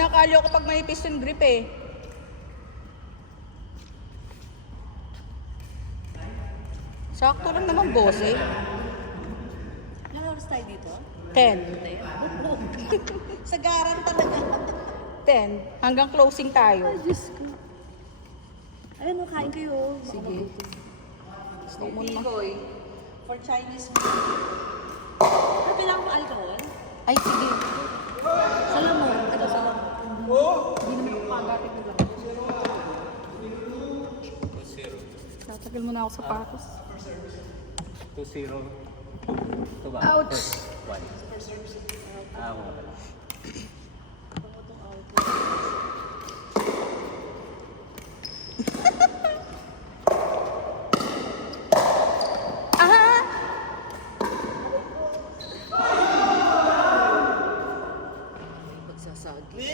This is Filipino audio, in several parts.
Kinakali ako pag may piston grip eh. Sakto lang naman, boss eh. Ilang oras tayo dito? 10. Sagaran talaga. 10. Hanggang closing tayo. Ay, Diyos ko. Ayun, kain kayo. Sige. Gusto mo naman. Boy, for Chinese food. Ano bilang mo alcohol? Ay, sige. Salamon. Ito, salamon. Hindi naman ako pagatin ko lang. Tatagal mo na ako sa patos. 2-0. Ito ba? Ouch! 1. Ah, wala. Ah! Pagsasagi.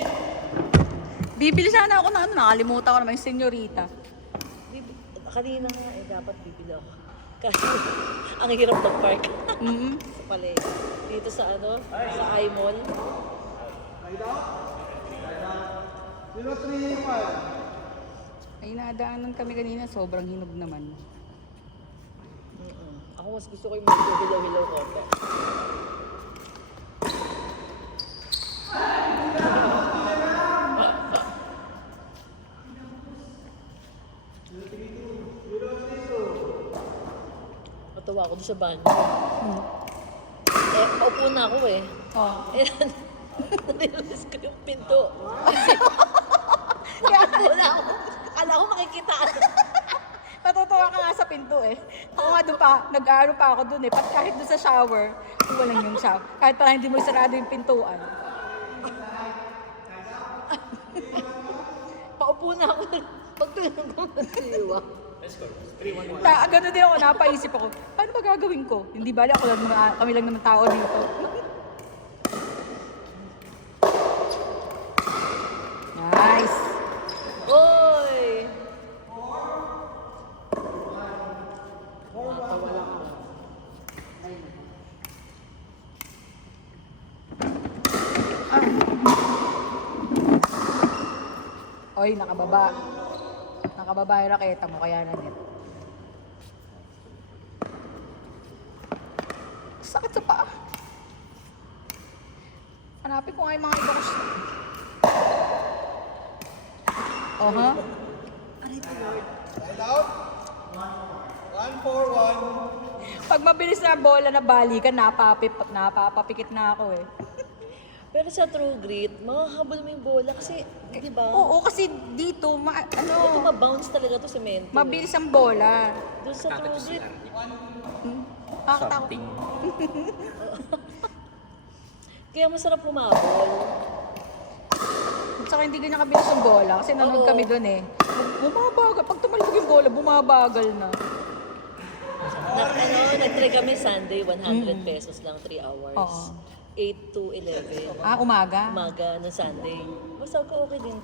Bibili sana ako ng ano, nakalimutan ko naman yung senyorita. Kanina nga eh, dapat bibili ako. Kasi ang hirap mag-park sa palengke. Dito sa ano, sa I-Mall. Ay, nadaanan kami kanina, sobrang hinog naman. Ako mas gusto ko yung mag-hilaw-hilaw konti. Matawa ako doon sa banyo. Eh, paupo na ako eh. Oh. Eh, narealize ko yung pinto. Kaya, Paupo na ako. Akala ko makikita. natutuwa ka nga sa pinto eh. Ako nga doon pa, nag-aaral pa ako doon eh. Kahit doon sa shower, walang yung shower. Kahit pala hindi mo sarado yung pintuan. Paupo na ako. Pagtulog ko masiwa. Gano'n din ako, napaisip ako, paano ba gagawin ko? Hindi bali ako lang, kami lang naman tao dito. Nice! Oy! Oy, nakababa. Nakababa yung raketa mo, kaya na net. Sakit sa paa. Hanapin ko nga yung mga ibang... Oh, ha? Aray ko, Lord. Pag mabilis na bola na balikan, napapapikit na ako eh. Pero sa True Grit, makahabol mo yung bola kasi, di ba? Oo, kasi dito, Ito ma-bounce talaga to semento. mabilis ang bola. Doon sa True Grit, Nakakatakot. Something. kaya masarap humabol. At saka hindi ganyan kabilis ang bola kasi nanood Oo. kami doon eh. Bumabagal. Pag tumalbog yung bola, bumabagal na. Nag-try kami Sunday, 100 pesos lang, 3 hours. Oo. 8 to 11. Ah, umaga? Umaga ng Sunday. Basta ko okay din.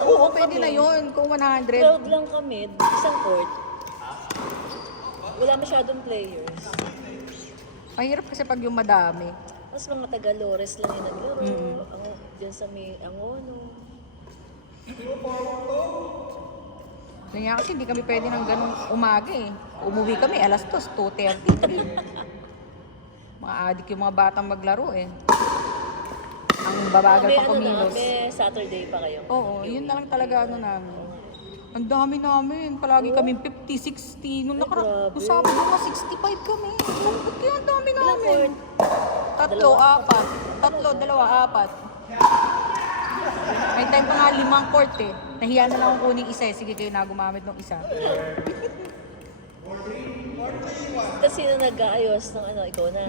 Oo, pwede na yun. Kung 100. Crowd lang kami, isang court. Wala masyadong players. Mahirap kasi pag yung madami. Mas mga taga-Lores lang yung naglaro. Ang, dyan sa may Angono. Kaya kasi hindi kami pwede ng ganong umaga eh. Umuwi kami alas 2, 2:30. Mga adik yung mga batang maglaro eh. Ang babagal May pa kumilos. may Saturday pa kayo. Oo, yun na lang talaga ano namin. Ang dami namin. Palagi kami 50, 60. Nung grabe. Sabado nga 65 kami. Bakit kaya ang dami Ilang namin? court? 3, Dalawa? 4. 3, 2, 4. May time pa nga 5 court eh. Nahiya na lang akong kuning isa eh. Sige kayo na gumamit ng isa. Tapos sino nag-aayos ng ano, ikaw na?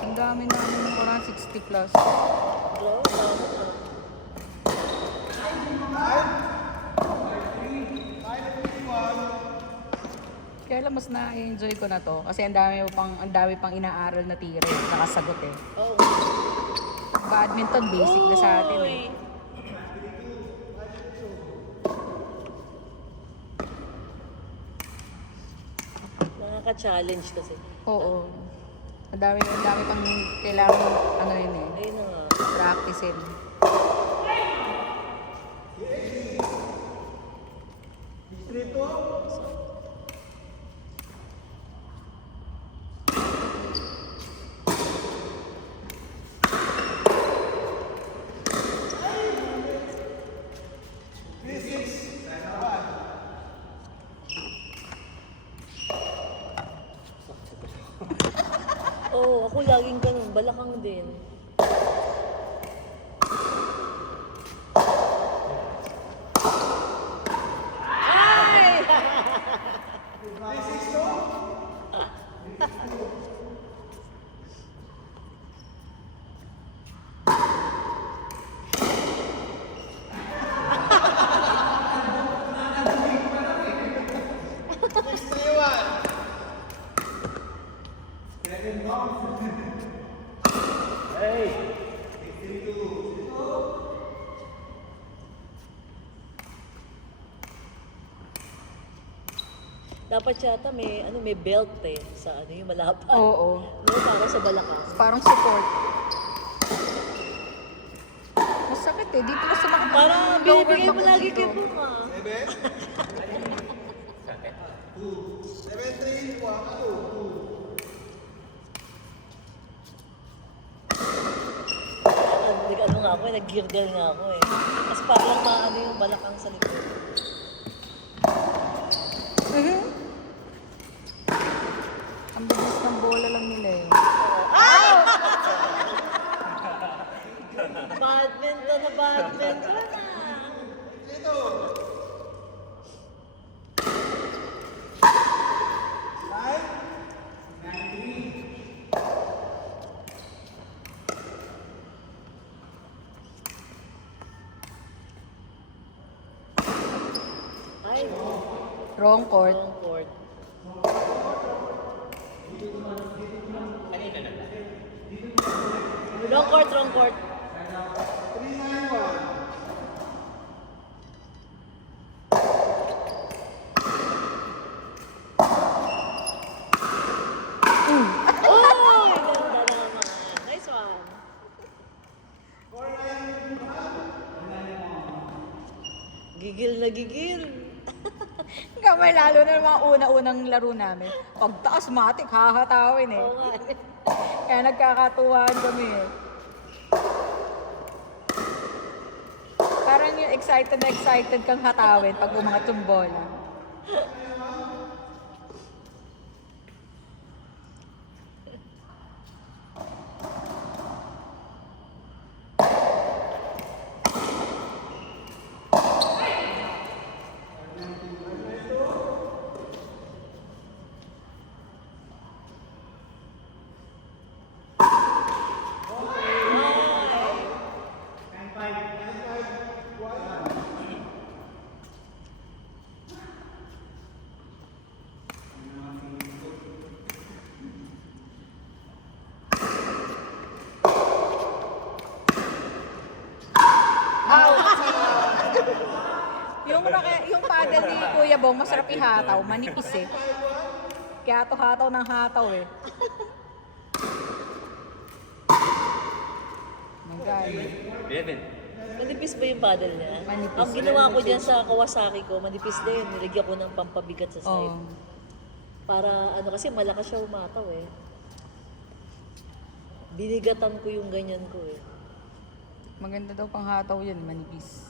Ang dami namin ng parang 60 plus. Bro, Kaya lang mas na-enjoy ko na to. Kasi ang dami pang inaaral na tira. Nakasagot eh. oh. Badminton, basic na sa atin eh. Uy! Nakaka-challenge kasi. Oo. Ang dami pang kailangan ano yun eh. Ayun na nga. Practicein. Oo, ako laging ganun. Balakang din. Ay! Dapat yata may belt eh sa ano yung malapad. Oo. No, para sa balakang. Parang support. Masakit eh. Dito na sa mga Parang lower binibigay mo back lagi dito. kay Bunga. Nag-ano nga ako, nag-girgle nga ako eh. Mas parang maano yung balakang sa likod. Mhm. Ang bilis ng bola lang nila eh. Badminton na badminton na. Ay, Wrong court. wrong court. Wrong court, wrong court. Oh, ganda naman. Nice one. Gigil na gigil. Kamay lalo na yung mga una-unang laro namin. Pagtaas matik, hahatawin eh. Oo nga. Kaya nagkakatuwaan kami eh. Parang yung excited na excited kang hatawin pag umangat yung bola. Yung paddle ni Kuya Bong, masarap ihataw, manipis eh. Kaya to hataw ng hataw eh. Magaling. 11. Manipis ba yung paddle niya? Manipis. Ang ginawa ko dyan sa Kawasaki ko, manipis din. Nilagyan ko ng pampabigat sa side. Oh. Para ano kasi malakas siya umataw eh. Binigatan ko yung ganyan ko eh. Maganda daw pang hataw yan, manipis.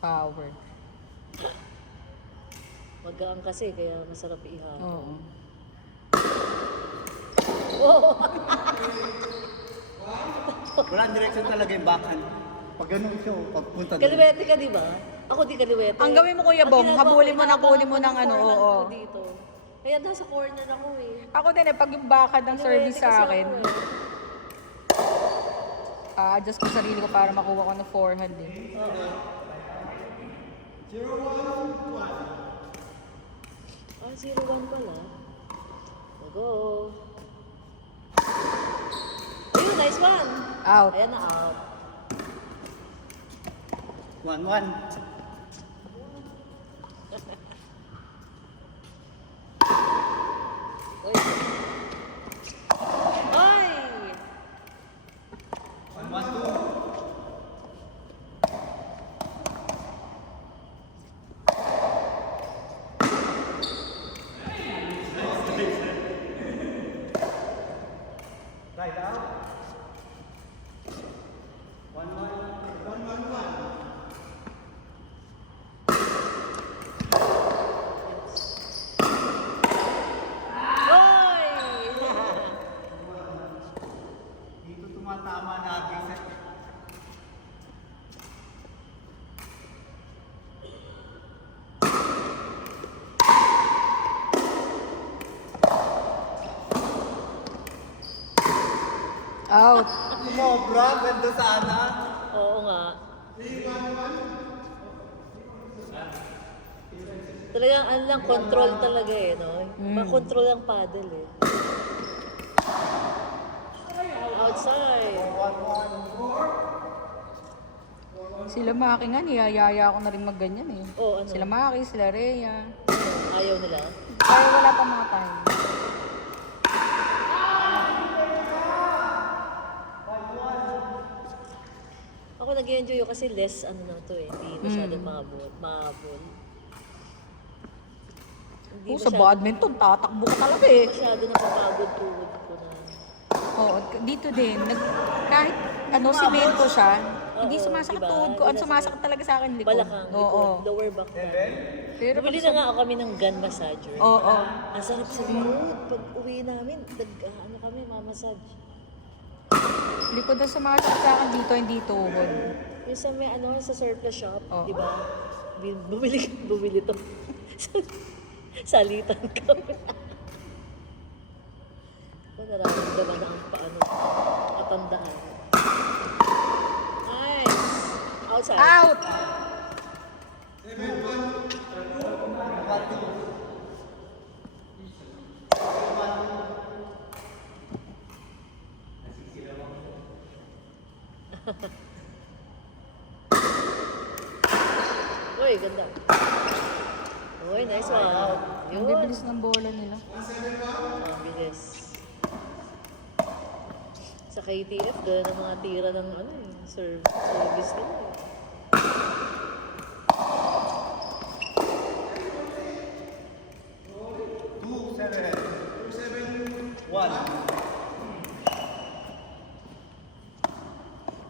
Power. Magaan kasi kaya masarap ihataw. Oo. Walang direction talaga yung backhand. Pag ganun siya, pagpunta doon. Kaliwete ka di ba? Ako di kaliwete. Ang gawin mo, Kuya Ang Bong, ginagawa habulin ko, mo na kunin mo ng hinahawakan ano, ko yung oo. forehand ko dito. Kaya nasa corner ako eh. Ako din eh, pag yung bakad ng service Kaliwete kasi sa akin, ako eh. adjust ko sarili ko para makuha ko ng forehand eh. Ah, 0-1 pala. Go. Ayun, nice one. Out. Ayan na out. 1-1. Uy. Out. Sumobra, ganda sana. Oo nga. Talagang ano lang, control talaga eh, no? Makontrol ang paddle eh. Outside. Sila Maki nga, niyayaya ako na rin magganyan eh. Oo, ano? Sila Maki, sila Rhea. Ayaw nila. Kaya wala pa mga time. Ako nag-enjoy yun kasi less ano na to eh. Hindi masyadong mahabol. Hindi Sa badminton, tatakbo ka talaga eh. masyado napapagod tuhod ko na. Oo, dito din. Kahit ano, simento siya, hindi Oo, sumasakit diba? tuhod ko. Ang sumasakit talaga sa akin, likod. Balakang, Oo. likod, lower back na. Pero pag Bumili na nga ako kami ng gun massager. Oo. Ang sarap sa likod. Pag uwi namin, ano kami, mamassage. Likod ang sumasakit sa akin dito, hindi tuhod. Yung sa may ano, sa surplus shop, Oo. di ba? Bumili to. Salitan kami. Ako nararamdaman na ang paano, katandaan. Nice! Outside. Out! Uy, ganda. Uy, nice one. Ang Yun. bibilis ng bola nila. Ang bilis. Sa KTF, gano'n ang mga tira ng ano eh, service nila eh. One.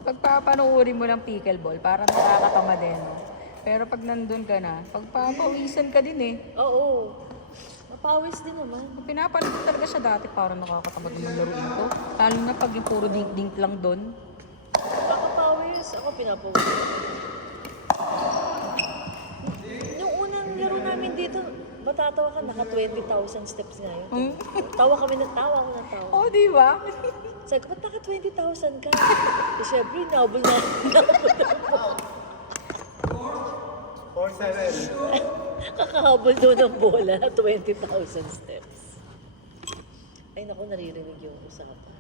Pagpapanoorin mo ng pickleball, parang nakakatama din. No? Pero pag nandun ka na, pagpapawisan ka din eh. Oo. Mapawis din naman. Kung pinapanood ko talaga siya dati, parang nakakatamad ng laruin ko. Lalo na pag yung puro dink-dink lang doon. Nakapawis. Ako pinapawis. Yung unang laro namin dito, matatawa ka, naka 20,000 steps nga yun. Hmm? Tawa kami ng tawa, ako ng tawa. Oh, di ba? Sabi ko, ba't naka 20,000 ka? Eh, syempre, nabol na. 4-7. Kakahabol doon ng bola na 20,000 steps. Ay, naku, naririnig yung usapan.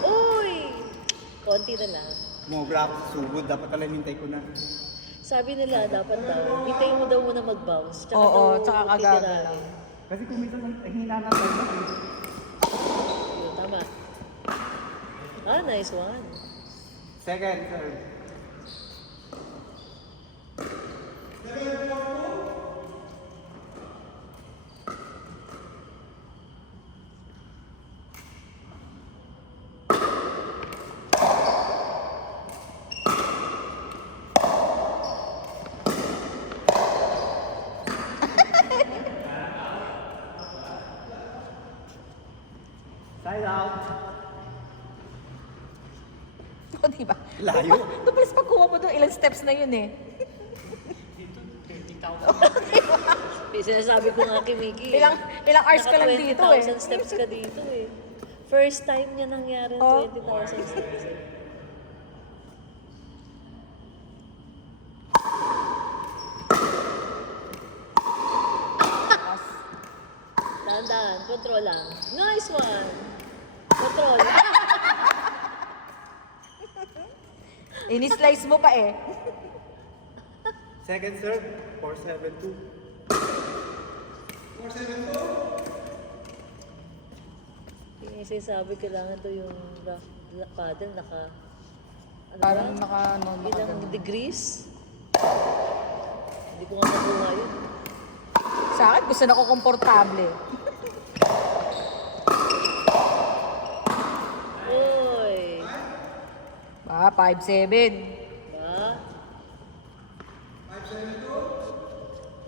Uy! Konti na lang. Sumobra ako sa sugod. Dapat pala hintay ko na. Sabi nila, dapat daw, hintayin mo daw muna mag-bounce. Tsaka Oo, daw tsaka titirahin. kagagalaw. Kasi kung minsan hina na tayo. Yun, tama. Ah, nice one. Second, third. Side out. O, di ba? Layo. Tupalis pag kuha mo doon, ilang steps na yun eh. Sinasabi ko nga kay Mickey. Ilang hours ka lang dito eh. 20,000 steps ka dito eh. First time niya nangyari ng Oh. 20,000 steps eh. Dahan-dahan, control lang. Nice one! Control. Ini-slice mo pa eh. Second serve, 4-7-2. Yung sinasabi, kailangan to yung paddle ano Parang ba? nakaganon. Ilang degrees? Hindi ko nga makuha yun. Sa akin, gusto na ko komportable. Uy! 5-7. Ba?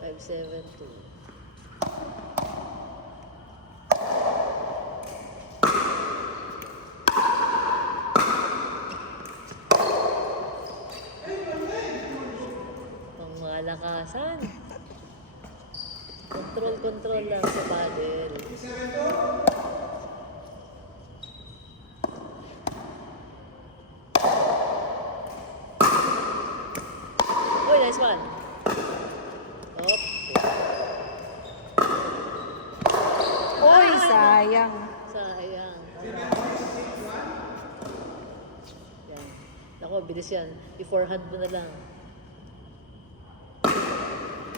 572. Pang malakasan. Control lang sa paddle. Uy, nice one. Op. Uy, sayang. Sayang. Yan. Ako, bilis yan. I-forehand mo na lang.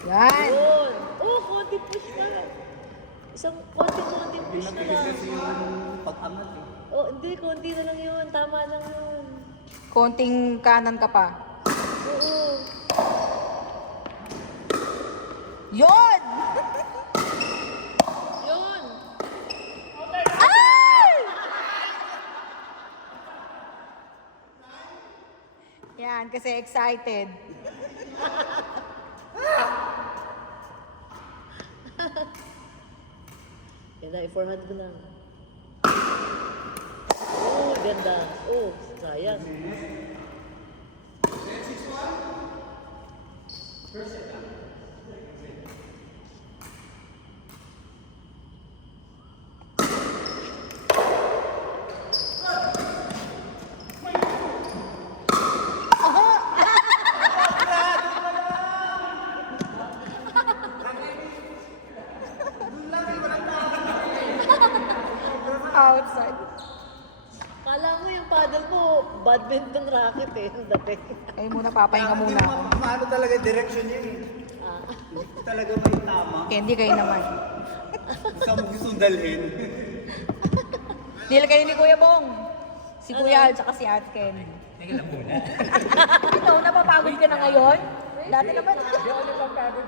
Yan. Yun. Oh, konti push na. Isang konti push na lang. Kasi yung pag-angat eh. Oh, hindi. Konti na lang yun. Tama lang yun. Konting kanan ka pa. Oo. Yon! Yun. Yan, kasi excited. Yan na, i-forehand mo lang. Oh, ganda. Oh, sayang. Outside. Kala mo yung paddle mo, badminton racket eh. Ang dating. Ay muna, papahinga muna ako. Paano talaga direction niya eh. Ah. Hindi talaga may tama. Candy kayo naman. Saan mo gusto dalhin? Deal kayo ni Kuya Bong. Si Kuya Al, tsaka si Ate Ken. Teka lang muna. Ikaw, napapagod ka na ngayon? Dati naman. Hindi ako napapagod.